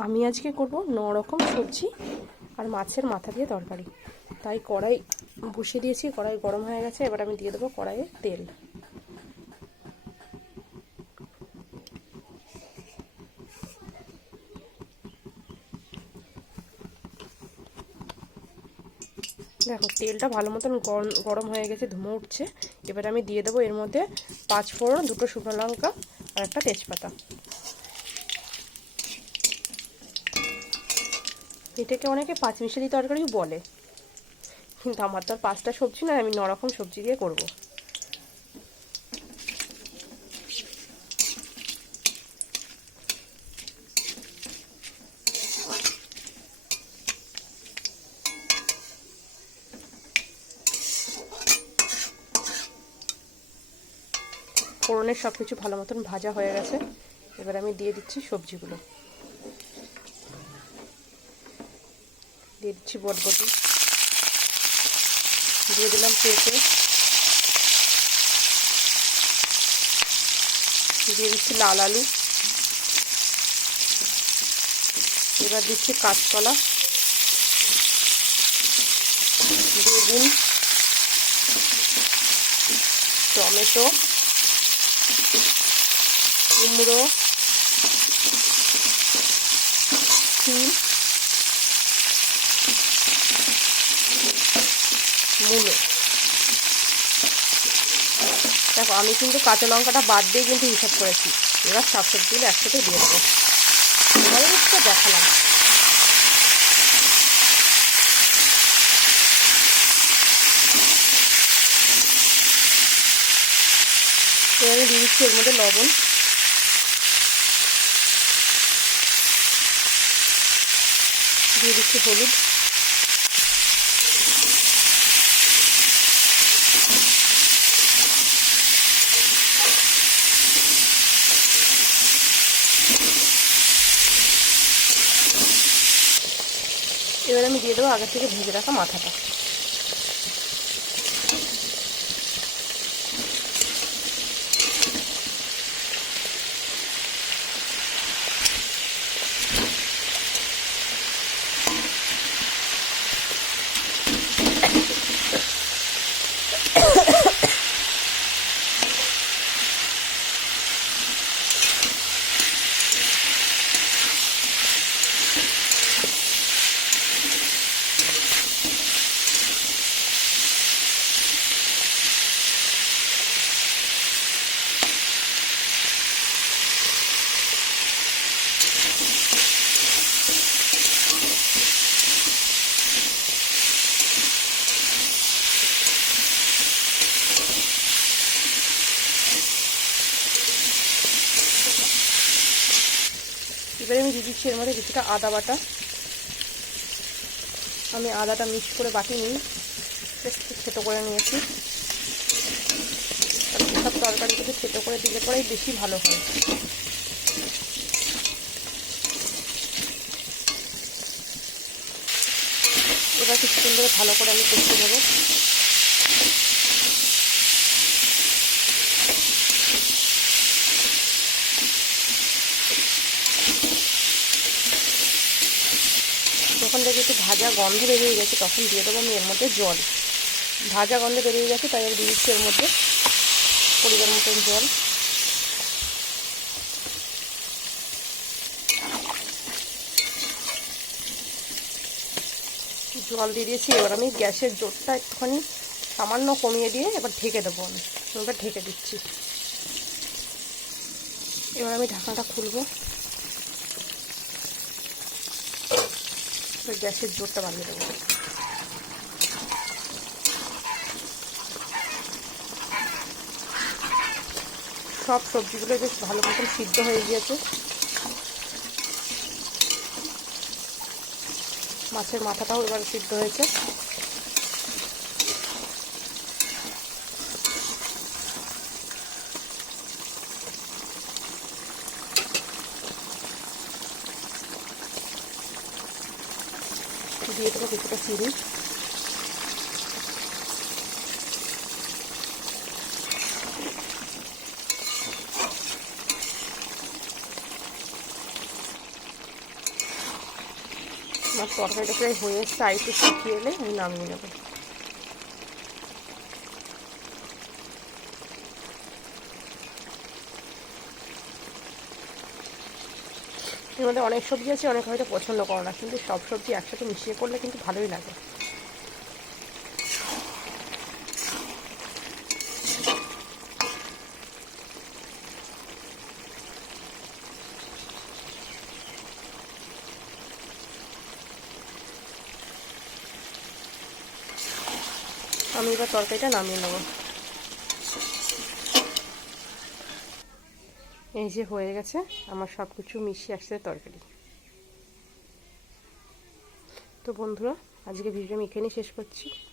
আমি আজকে করব 9 রকম সবজি আর মাছের মাথা দিয়ে তরকারি। তাই কড়াই বসিয়ে দিয়েছি, কড়াই গরম হয়ে গেছে। এবার আমি দিয়ে দেবো কড়াইয়ে তেল। দেখো তেলটা ভালো মতন গরম হয়ে গেছে, ধুমো উঠছে। এবার আমি দিয়ে দেবো এর মধ্যে 5 ফোড়ন, 2টো শুকনো লঙ্কা আর একটা তেজপাতা। এটাকে অনেকে পাঁচমিশালি তরকারিও বলে, কিন্তু আমার তো আর 5টা সবজি নয়, আমি 9 রকম সবজি দিয়ে করব। ফোড়নের সব কিছু ভালো মতন ভাজা হয়ে গেছে। এবার আমি দিয়ে দিচ্ছি সবজিগুলো। দিয়ে দিচ্ছি বটবটি, দিয়ে দিলাম পেঁপে, দিয়ে দিচ্ছি লাল আলু, এবার দিচ্ছি কাঁচকলা, বেগুন, টমেটো, কুমড়ো, শিম, মূলো। দেখো আমি কিন্তু কাঁচা লঙ্কাটা বাদ দিয়ে কিন্তু হিসাব করেছি। এবার সব সবজিগুলো একসাথে দিয়ে দেবো। এবারে একটু দেখালাম। এবারে দিয়ে দিচ্ছি এর মধ্যে লবণ, দিয়ে দিচ্ছি হলুদ, এবার আমি দিয়ে দেবো আগে থেকে ভেজে রাখা মাথাটা। এবারে আমি দিয়ে দিচ্ছি এর মধ্যে কিছুটা আদা বাটা। আমি আদাটা মিক্স করে বাটি নিই, একটু ছেটো করে নিয়েছি। সব তরকারি থেকে ছেটো করে দিলে পরেই বেশি ভালো হয়। এবার কিছুক্ষণ ধরে ভালো করে আমি কষতে দেবো। যখন দেখি একটু ভাজা গন্ধ বেরিয়ে গেছে তখন দিয়ে দেবো আমি এর মধ্যে জল। ভাজা গন্ধ বেরিয়ে গেছে তাই আমি দিয়ে দিচ্ছি এর মধ্যে পরিমাণ মতন জল। জল দিয়ে দিয়েছি। এবার আমি গ্যাসের জোরটা একটুখানি সামান্য কমিয়ে দিয়ে এবার ঢেকে দেবো। আমি এবার ঢেকে দিচ্ছি। এবার আমি ঢাকনাটা খুলবো। গ্যাসের জোরটা বাড়িয়ে দেবো। সব সবজিগুলো বেশ ভালো মতন সিদ্ধ হয়ে গিয়েছে। মাছের মাথাটাও এবার সিদ্ধ হয়েছে। দিয়ে দেবো কিছুটা চিনি, আমার তরকারিটা প্রায় হয়ে এসছে, আর একটু শুকিয়ে এলে আমি নামিয়ে নেবো। এর মধ্যে অনেক সবজি আছে, অনেক হয়তো পছন্দ করো না, কিন্তু সব সবজি একসাথে মিশিয়ে করলে কিন্তু ভালোই লাগে। আমি এবার তরকারিটা নামিয়ে নেব। এই যে হয়ে গেছে আমার সব কিছু মিশিয়ে আসছে তরকারি। তো বন্ধুরা, আজকে ভিডিও আমি এখানেই শেষ করছি।